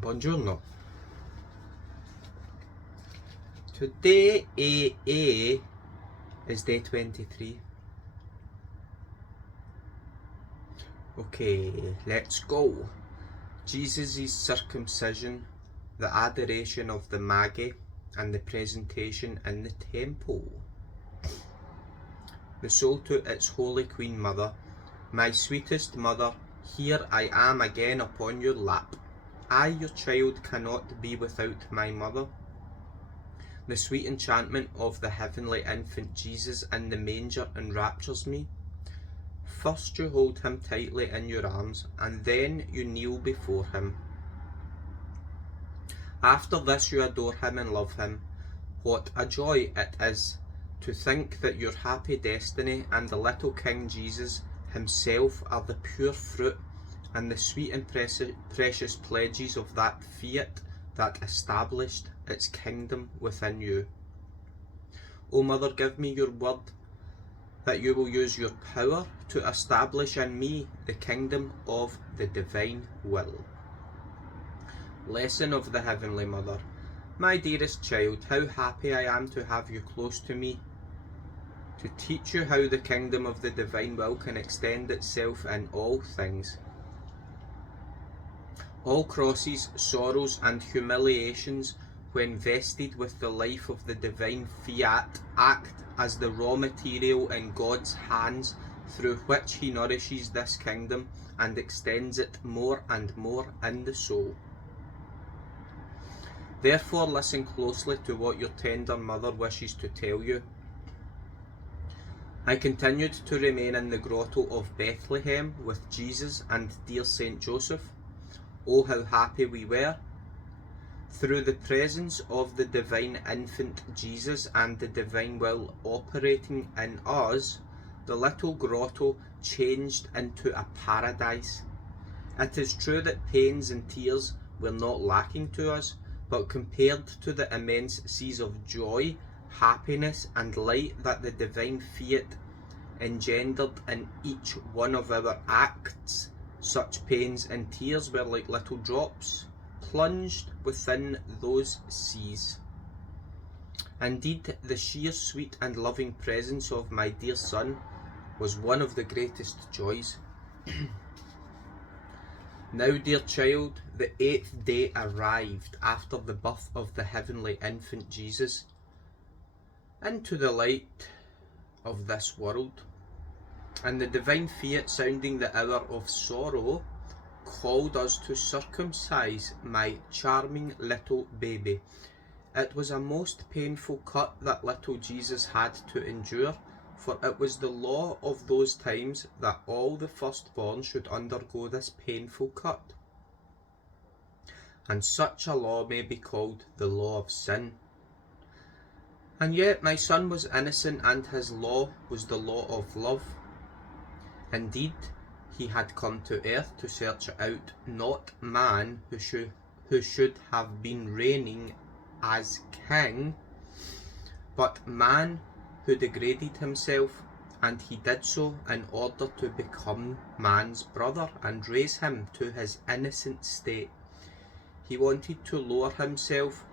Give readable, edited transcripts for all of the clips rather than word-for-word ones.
Buongiorno. Today is day 23. Okay, let's go. Jesus' circumcision, the adoration of the Magi, and the presentation in the temple. The soul to its holy Queen Mother, my sweetest mother, here I am again upon your lap. I, your child, cannot be without my mother. The sweet enchantment of the heavenly infant Jesus in the manger enraptures me. First you hold him tightly in your arms, and then you kneel before him. After this you adore him and love him. What a joy it is to think that your happy destiny and the little King Jesus himself are the pure fruit and the sweet and precious pledges of that fiat that established its kingdom within you. O Mother, give me your word that you will use your power to establish in me the kingdom of the divine will. Lesson of the Heavenly Mother. My dearest child, how happy I am to have you close to me, to teach you how the kingdom of the divine will can extend itself in all things. All crosses, sorrows and humiliations, when vested with the life of the divine fiat, act as the raw material in God's hands through which he nourishes this kingdom and extends it more and more in the soul. Therefore listen closely to what your tender mother wishes to tell you. I continued to remain in the grotto of Bethlehem with Jesus and dear Saint Joseph. Oh, how happy we were! Through the presence of the divine infant Jesus and the divine will operating in us, the little grotto changed into a paradise. It is true that pains and tears were not lacking to us, but compared to the immense seas of joy, happiness and light that the divine fiat engendered in each one of our acts, such pains and tears were like little drops plunged within those seas. Indeed, the sheer sweet and loving presence of my dear son was one of the greatest joys. Now, dear child, the 8th day arrived after the birth of the heavenly infant Jesus into the light of this world, and the divine fiat, sounding the hour of sorrow, called us to circumcise my charming little baby. It was a most painful cut that little Jesus had to endure, for it was the law of those times that all the firstborn should undergo this painful cut. And such a law may be called the law of sin. And yet my son was innocent, and his law was the law of love. Indeed, he had come to earth to search out not man who should have been reigning as king, but man who degraded himself, and he did so in order to become man's brother and raise him to his innocent state. He wanted to lower himself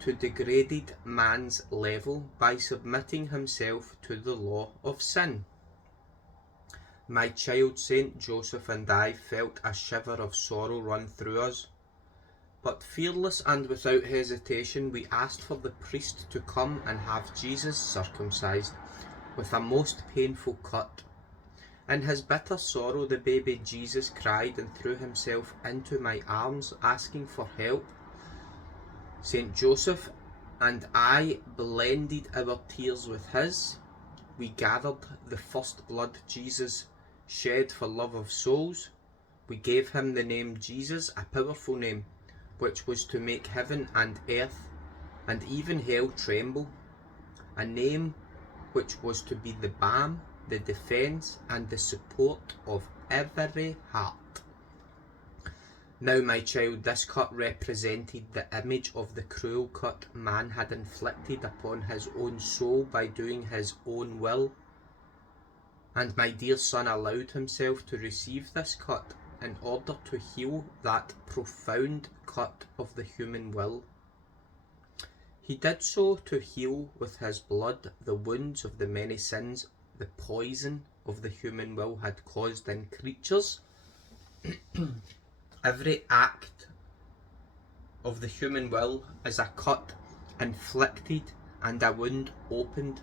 to degraded man's level by submitting himself to the law of sin. My child Saint Joseph and I felt a shiver of sorrow run through us, but fearless and without hesitation we asked for the priest to come and have Jesus circumcised with a most painful cut. In his bitter sorrow the baby Jesus cried and threw himself into my arms, asking for help. Saint Joseph and I blended our tears with his. We gathered the first blood Jesus shed for love of souls. We gave him the name Jesus, a powerful name, which was to make heaven and earth and even hell tremble, a name which was to be the balm, the defence and the support of every heart. Now, my child, this cut represented the image of the cruel cut man had inflicted upon his own soul by doing his own will. And my dear son allowed himself to receive this cut in order to heal that profound cut of the human will. He did so to heal with his blood the wounds of the many sins the poison of the human will had caused in creatures. Every act of the human will is a cut inflicted and a wound opened,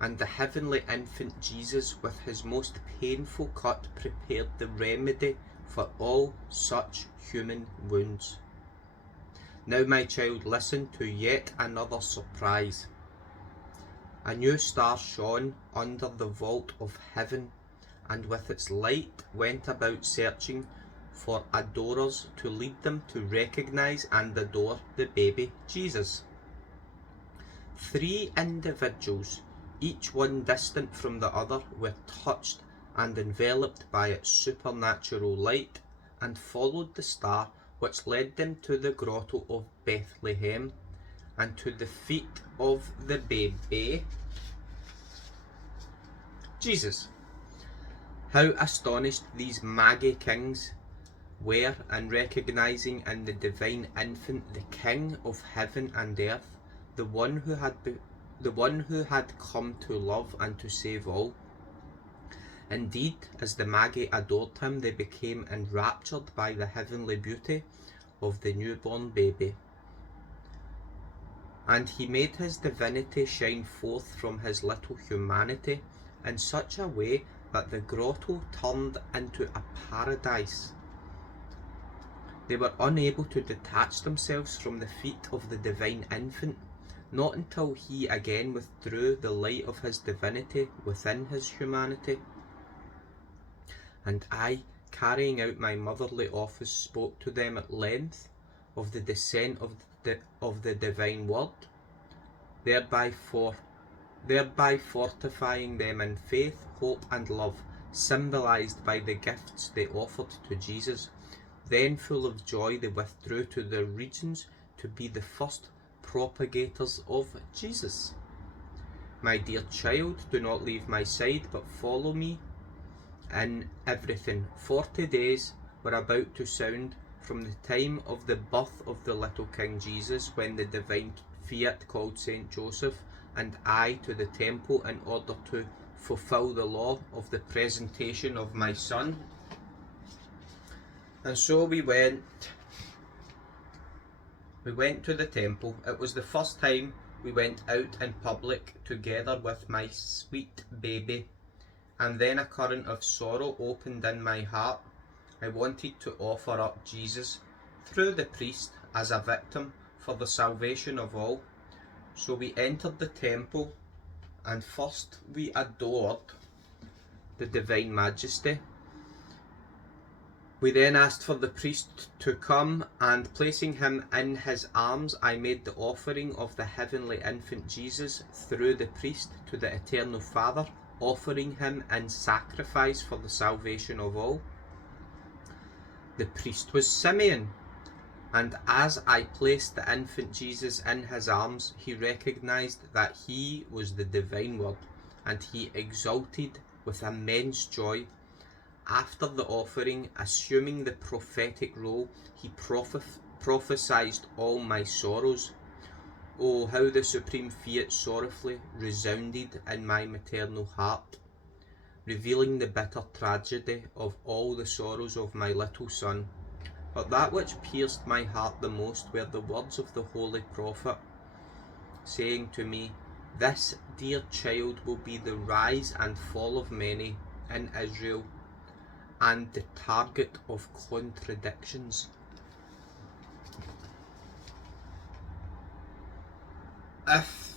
and the heavenly infant Jesus with his most painful cut prepared the remedy for all such human wounds. Now, my child, listen to yet another surprise. A new star shone under the vault of heaven, and with its light went about searching for adorers to lead them to recognize and adore the baby Jesus. 3 individuals, each one distant from the other, were touched and enveloped by its supernatural light, and followed the star which led them to the grotto of Bethlehem, and to the feet of the baby Jesus. How astonished these Magi kings were in recognizing in the divine infant the King of heaven and earth, the one who had come to love and to save all. Indeed, as the Magi adored him, they became enraptured by the heavenly beauty of the newborn baby. And he made his divinity shine forth from his little humanity in such a way that the grotto turned into a paradise. They were unable to detach themselves from the feet of the divine infant, not until he again withdrew the light of his divinity within his humanity. And I, carrying out my motherly office, spoke to them at length of the descent of the divine word, thereby fortifying them in faith, hope and love, symbolized by the gifts they offered to Jesus. Then, full of joy, they withdrew to their regions to be the first propagators of Jesus. My dear child, do not leave my side, but follow me in everything. 40 days were about to sound from the time of the birth of the little King Jesus, when the divine fiat called Saint Joseph and I to the temple in order to fulfill the law of the presentation of my son. And so we went to the temple. It was the first time we went out in public together with my sweet baby, and then a current of sorrow opened in my heart. I wanted to offer up Jesus through the priest as a victim for the salvation of all. So we entered the temple, and first we adored the Divine Majesty. We then asked for the priest to come, and placing him in his arms, I made the offering of the heavenly infant Jesus through the priest to the Eternal Father, offering him in sacrifice for the salvation of all. The priest was Simeon, and as I placed the infant Jesus in his arms, he recognized that he was the divine word, and he exulted with immense joy. After the offering, assuming the prophetic role, he prophesied all my sorrows. Oh, how the supreme fiat sorrowfully resounded in my maternal heart, revealing the bitter tragedy of all the sorrows of my little son. But that which pierced my heart the most were the words of the holy prophet, saying to me, "This dear child will be the rise and fall of many in Israel, and the target of contradictions." If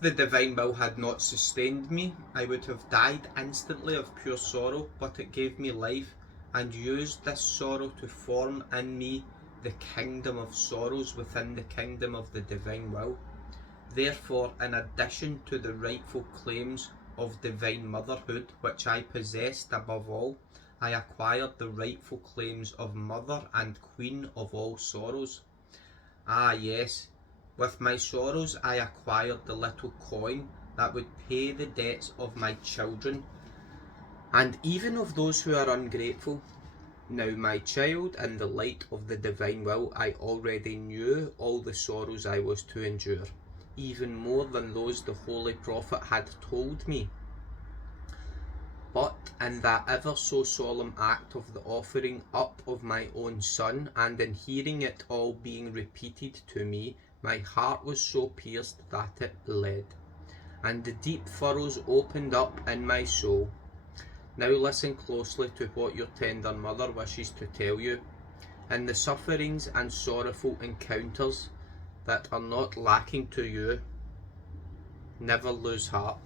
the divine will had not sustained me, I would have died instantly of pure sorrow, but it gave me life and used this sorrow to form in me the kingdom of sorrows within the kingdom of the divine will. Therefore, in addition to the rightful claims of divine motherhood, which I possessed above all, I acquired the rightful claims of mother and queen of all sorrows. Ah yes, with my sorrows I acquired the little coin that would pay the debts of my children, and even of those who are ungrateful. Now, my child, in the light of the divine will, I already knew all the sorrows I was to endure, even more than those the holy prophet had told me. But in that ever so solemn act of the offering up of my own son, and in hearing it all being repeated to me, my heart was so pierced that it bled, and the deep furrows opened up in my soul. Now listen closely to what your tender mother wishes to tell you. In the sufferings and sorrowful encounters that are not lacking to you, never lose heart.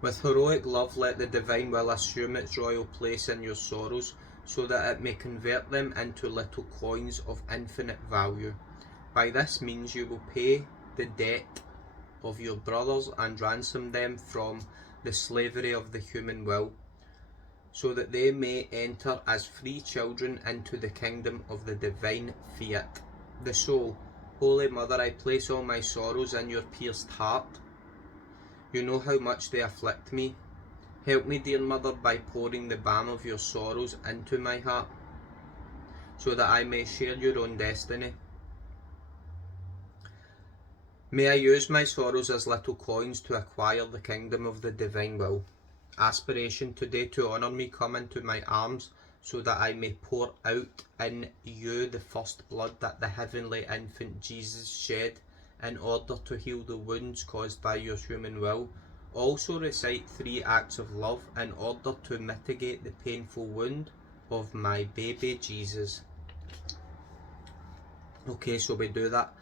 With heroic love, let the divine will assume its royal place in your sorrows, so that it may convert them into little coins of infinite value. By this means you will pay the debt of your brothers and ransom them from the slavery of the human will, so that they may enter as free children into the kingdom of the divine fiat. The soul, Holy Mother, I place all my sorrows in your pierced heart. You know how much they afflict me. Help me, dear Mother, by pouring the balm of your sorrows into my heart, so that I may share your own destiny. May I use my sorrows as little coins to acquire the kingdom of the divine will. Aspiration today to honour me, come into my arms, so that I may pour out in you the first blood that the heavenly infant Jesus shed in order to heal the wounds caused by your human will. Also recite 3 acts of love in order to mitigate the painful wound of my baby Jesus. Okay, so we do that.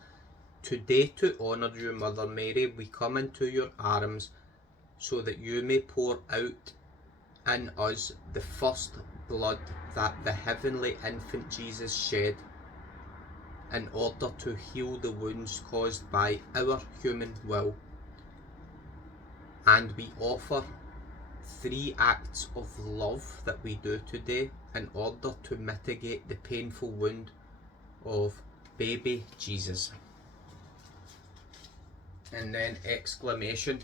Today, to honour you, Mother Mary, we come into your arms, so that you may pour out in us the first blood that the heavenly infant Jesus shed in order to heal the wounds caused by our human will. And we offer 3 acts of love that we do today in order to mitigate the painful wound of baby Jesus. And then exclamation,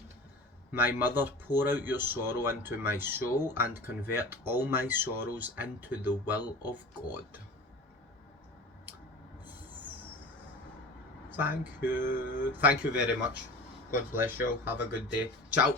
my Mother, pour out your sorrow into my soul and convert all my sorrows into the will of God. Thank you. Thank you very much. God bless you all. Have a good day. Ciao.